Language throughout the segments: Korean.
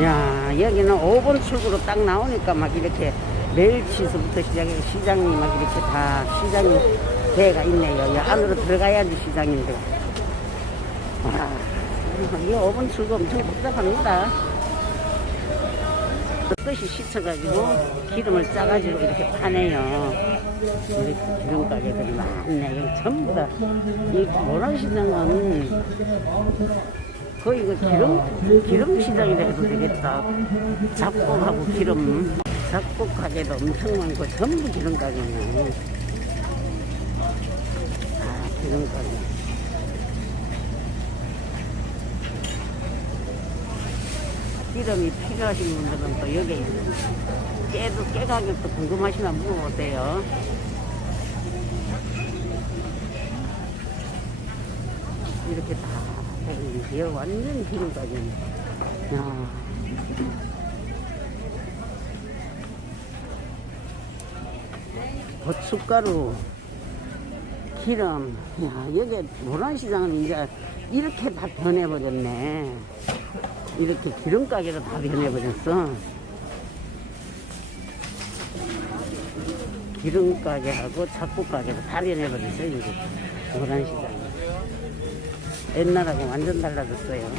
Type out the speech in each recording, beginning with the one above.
야 여기는 5번 출구로 딱 나오니까 막 이렇게 멸치서부터 시작해서 시장이 막 이렇게 다 시장이 대가 있네요. 이 안으로 들어가야지 시장인데. 와, 이 5번 출구 엄청 복잡합니다. 뜻이 씻어가지고 기름을 짜가지고 이렇게 파네요. 이렇게 기름 가게들이 많네. 전부 다. 이 모란시장은 거의 그 기름, 기름 시장이라 해도 되겠다. 잡곡하고 기름. 잡곡 가게도 엄청 많고 전부 기름 가게네. 아, 기름 가게. 기름이 필요하신 분들은 또 여기 깨도 깨 가격도 궁금하시면 물어보세요. 이렇게 다 되는데 완전 기름 가게네. 야. 고춧가루, 기름, 야, 여기 모란시장은 이제 이렇게 다 변해버렸네. 이렇게 기름 가게로 다 변해버렸어. 기름 가게하고 잡곡 가게로 다 변해버렸어, 이제. 모란시장. 옛날하고 완전 달라졌어요.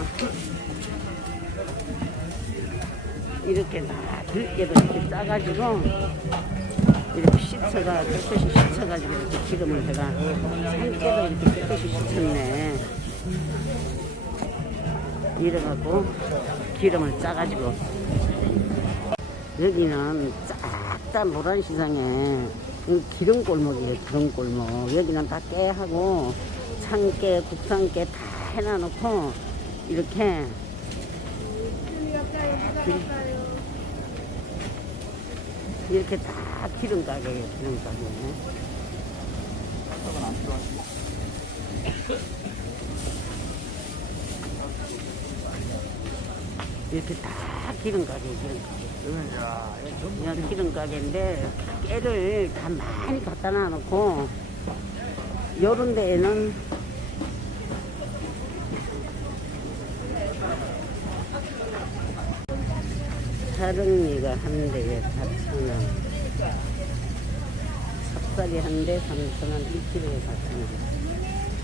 이렇게 다 들깨도 이렇게 짜가지고 이렇게 씻어가 깨끗이 씻어가지고 이렇게 기름을 제가 참깨도 이렇게 깨끗이 씻었네. 이래갖고 기름을 짜가지고 여기는 쫙다 모란시장에 이 기름 골목이에요 기름 골목 여기는 다 깨하고 참깨 국산깨 다 해놔놓고 이렇게. 이렇게 다 기름 가게예요 기름 가게. 이렇게 다 기름 가게 기름 가게. 그냥 기름 가게인데 깨를 다 많이 갖다 놔놓고 요런 데에는 사릉이가 한 대에 4,000원 찹쌀이 한 대 3,000원 1kg에 4,000원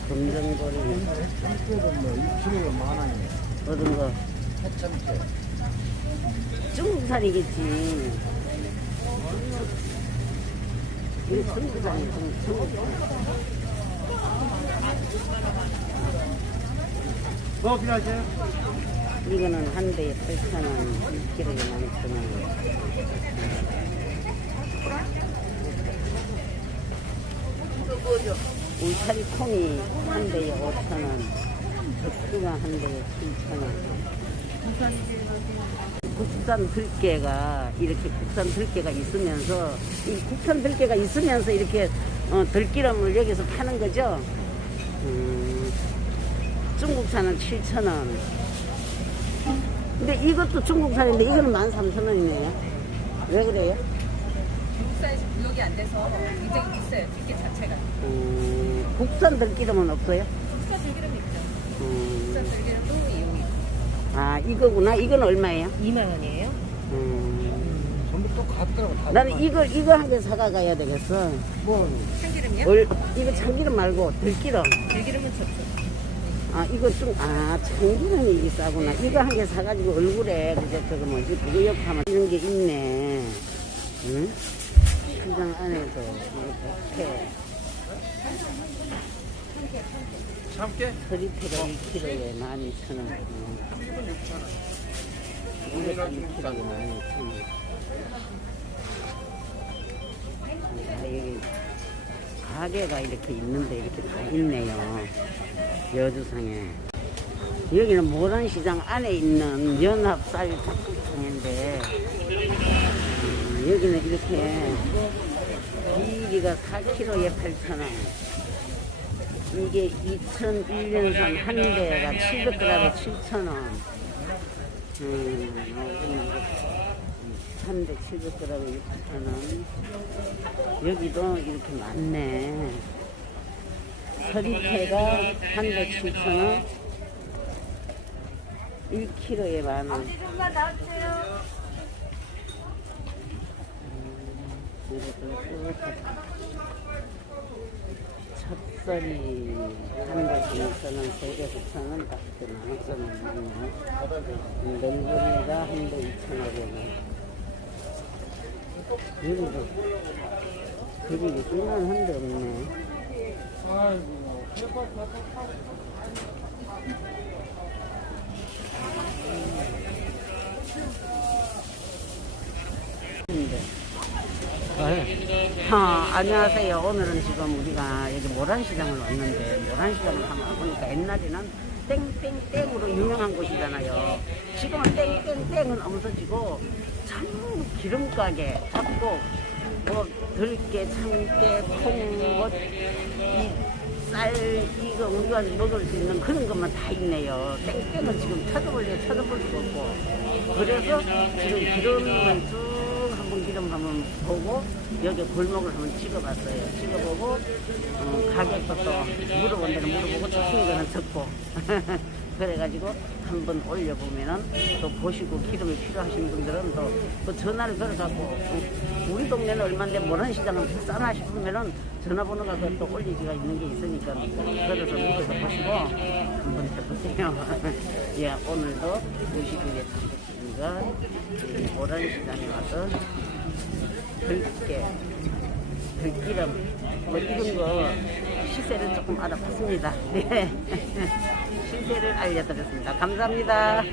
금전고리 참깨는 뭐 1kg에 만 원이에요. 얻은 거 참깨. 중국산이겠지 이게 중국산이 중국산 뭐 필요하세요? 이거는 한 대에 8,000원 1kg에 11,000원 울타리 콩이 한 대에 5,000원 적수가 한 대에 7,000원 국산 들깨가 이렇게 국산 들깨가 있으면서 이 국산 들깨가 있으면서 이렇게 어, 들기름을 여기서 파는 거죠. 음, 중국산은 7,000원. 근데 이것도 중국산인데 이거는 13,000원이네요. 왜 그래요? 국산이 구역이 안 돼서 굉장히 비싸요. 들깨 자체가. 음, 국산 들기름은 없어요? 국산 들기름이 있죠. 음, 국산 들기름도 이용이 아 이거구나. 이건 얼마예요? 2만 원이에요. 음, 전부 똑같더라고. 다 나는 이거 이거 한 개 사가 가야 되겠어. 뭐 참기름이요? 얼, 이거 참기름 말고 들기름. 들기름은 좋죠. 아 이거 좀아 참기름이 이게 싸구나. 이거 한 개 사가지고 얼굴에 그저 저거 뭐지 부구역하면 이런 게 있네. 응? 시장 안에도 이렇게 참깨? 서리태가 2kg에 12,000원. 이것도 2kg에 12,000원. 아, 여기 가게가 이렇게 있는데 이렇게 다 있네요. 여주상에. 여기는 모란시장 안에 있는 연합쌀 닭국상인데 음, 여기는 이렇게 비기가 4kg에 8,000원. 이게 2001년산 한 대가 700g에 7,000원. 음, 한대 700g에 6,000원. 여기도 이렇게 많네. 서리태가 한대 7,000원. 1kg에 만 원. 좀만 나와주세요. 찹쌀이 한 개씩 6천원, 세 개씩 천원, 다섯 개 만원짜리 있네요. 냉동이가 한대 2,500원. 여기도 그림이 쓸만한 데 없네. 아, 안녕하세요. 오늘은 지금 우리가 여기 모란시장을 왔는데 모란시장을 한번 보니까 옛날에는 땡땡땡으로 유명한 곳이잖아요. 지금은 땡땡땡은 없어지고 전부 기름가게 잡고 뭐 들깨, 참깨, 콩, 뭐, 이 쌀, 이거 우리가 먹을 수 있는 그런 것만 다 있네요. 땡땡은 지금 찾아볼래 찾아볼 수가 없고. 그래서 지금 기름만 쭉 한번 기름 한번 보고 여기 골목을 한번 찍어봤어요. 찍어보고 어, 가격도 또 물어본 데는 물어보고 적힌 거는 적고 그래가지고 한번 올려보면은 또 보시고 기름이 필요하신 분들은 또 그 전화를 걸어갖고 어, 우리 동네는 얼마인데 모란 시장은 비싸나 싶으면은 전화번호가 그또 올리기가 있는 게 있으니까 걸어서 물어서 보시고 한번 해보세요. 예, 오늘도 52회 참고입니다. 모란 시장에 와서 들깨, 들기름, 뭐 이런 거 시세를 조금 알아봤습니다. 네. 시세를 알려드렸습니다. 감사합니다.